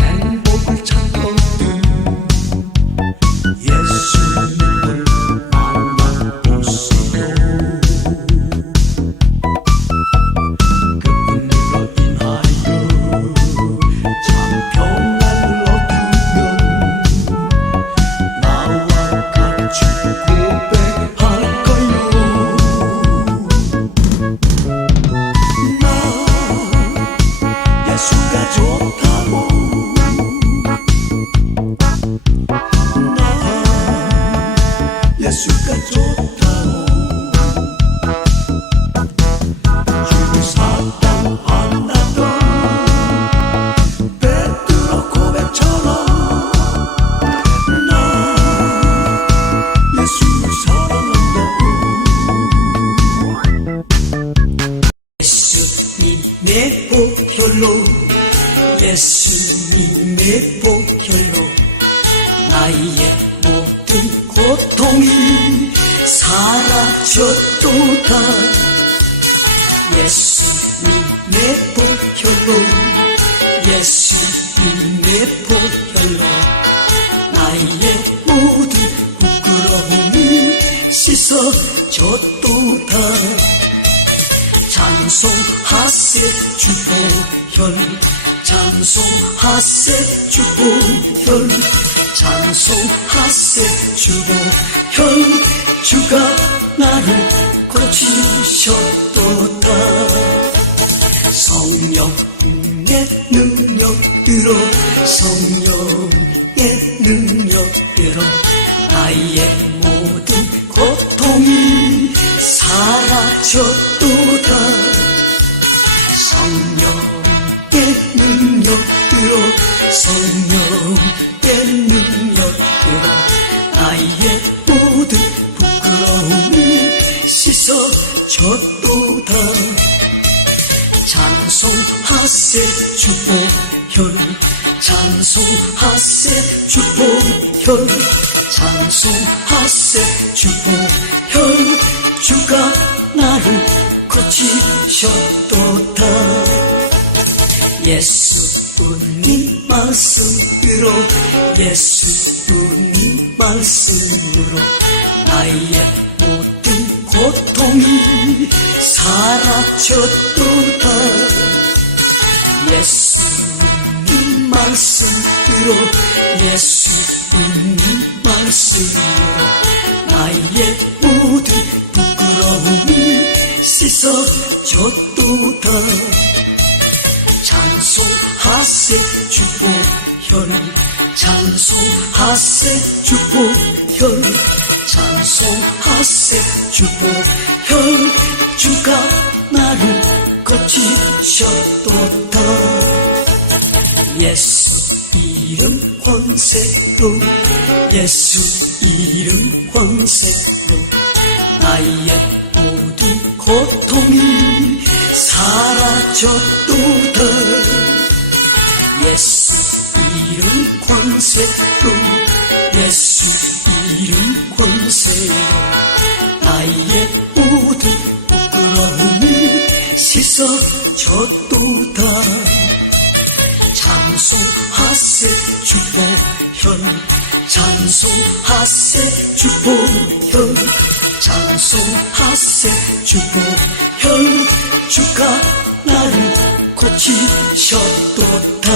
and 예수님의 보혈로 나의 모든 고통이 사라졌도다. 예수님의 보혈로 예수님의 보혈로 나의 모든 부끄러움이 씻어졌도다. 찬송하세 주보혈 찬송하세 주보혈. 찬송하세 주보혈. 주가 나를 고치셨도다. 성령의 능력으로 성령의 능력으로 나의 모든 고통이 사라졌도다. 성령 의 능력으로 성령의 능력으로 나의 모든 부끄러움이 씻어졌도다 찬송하세 주보혈 찬송하세 주보혈 찬송하세 주보혈 주가 나를 고치셨도다 예수님 말씀으로 예수님 말씀으로 나의 모든 고통이 사라졌도다. 예수님 말씀으로 예수님 말씀으로 나의 모든 부끄러움이 씻어졌도다 하세 주보혈 찬송하세 주보혈 찬송하세 주보혈 주가 나를 고치셨도다. 예수 이름 권세로 예수 이름 권세로 나의 모든 고통이 사라졌도다 예수 이름 권세로 예수 이름 권세로 나의 모든 부끄러움이 씻어졌도다. 찬송하세 주보혈 찬송하세 주보혈 찬송하세 주보혈 주가 나를 고치셨도다